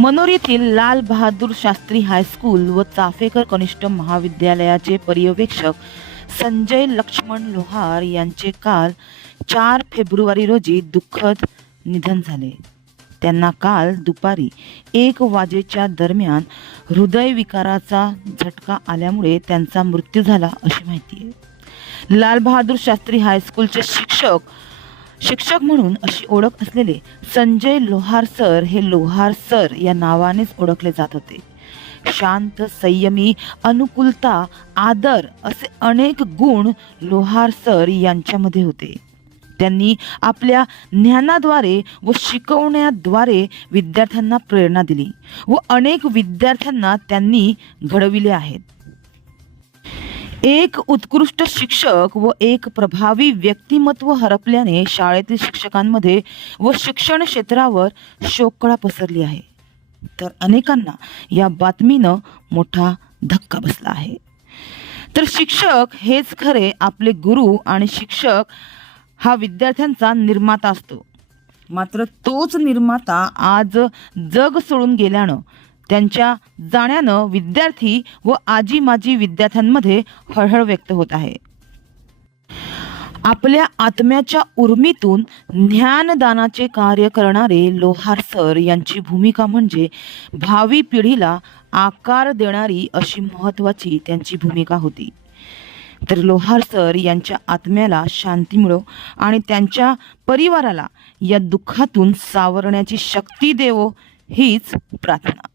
मनोर येथील लाल बहादूर शास्त्री हायस्कूल व चाफेकर कनिष्ठ महाविद्यालयाचे पर्यवेक्षक संजय लक्ष्मण लोहार यांचे काल चार फेब्रुवारी रोजी दुःखद निधन झाले. त्यांना काल दुपारी एक वाजेच्या दरम्यान हृदयविकाराचा झटका आल्यामुळे त्यांचा मृत्यू झाला अशी माहिती आहे. लाल बहादूर शास्त्री हायस्कूलचे शिक्षक शिक्षक म्हणून अशी ओळख असलेले संजय लोहार सर हे लोहार सर या नावानेच ओळखले जात होते. शांत संयमी अनुकूलता आदर असे अनेक गुण लोहार सर यांच्यामध्ये होते. त्यांनी आपल्या ज्ञानाद्वारे व शिकवण्याद्वारे विद्यार्थ्यांना प्रेरणा दिली व अनेक विद्यार्थ्यांना त्यांनी घडविले आहेत. एक उत्कृष्ट शिक्षक व एक प्रभावी व्यक्तिमत्व हरपल्याने शाळेतील शिक्षकांमध्ये व शिक्षण क्षेत्रावर शोककळा पसरली आहे. तर अनेकांना या बातमीनं मोठा धक्का बसला आहे. तर शिक्षक हेच खरे आपले गुरु आणि शिक्षक हा विद्यार्थ्यांचा निर्माता असतो. मात्र तोच निर्माता आज जग सोडून गेल्यानं त्यांच्या जाण्यानं विद्यार्थी व आजी माजी विद्यार्थ्यांमध्ये हळहळ व्यक्त होत आहे. आपल्या आत्म्याच्या उर्मीतून ज्ञानदानाचे कार्य करणारे लोहार सर यांची भूमिका म्हणजे भावी पिढीला आकार देणारी अशी महत्त्वाची त्यांची भूमिका होती. तर लोहार सर यांच्या आत्म्याला शांती मिळो आणि त्यांच्या परिवाराला या दुःखातून सावरण्याची शक्ती देवो हीच प्रार्थना.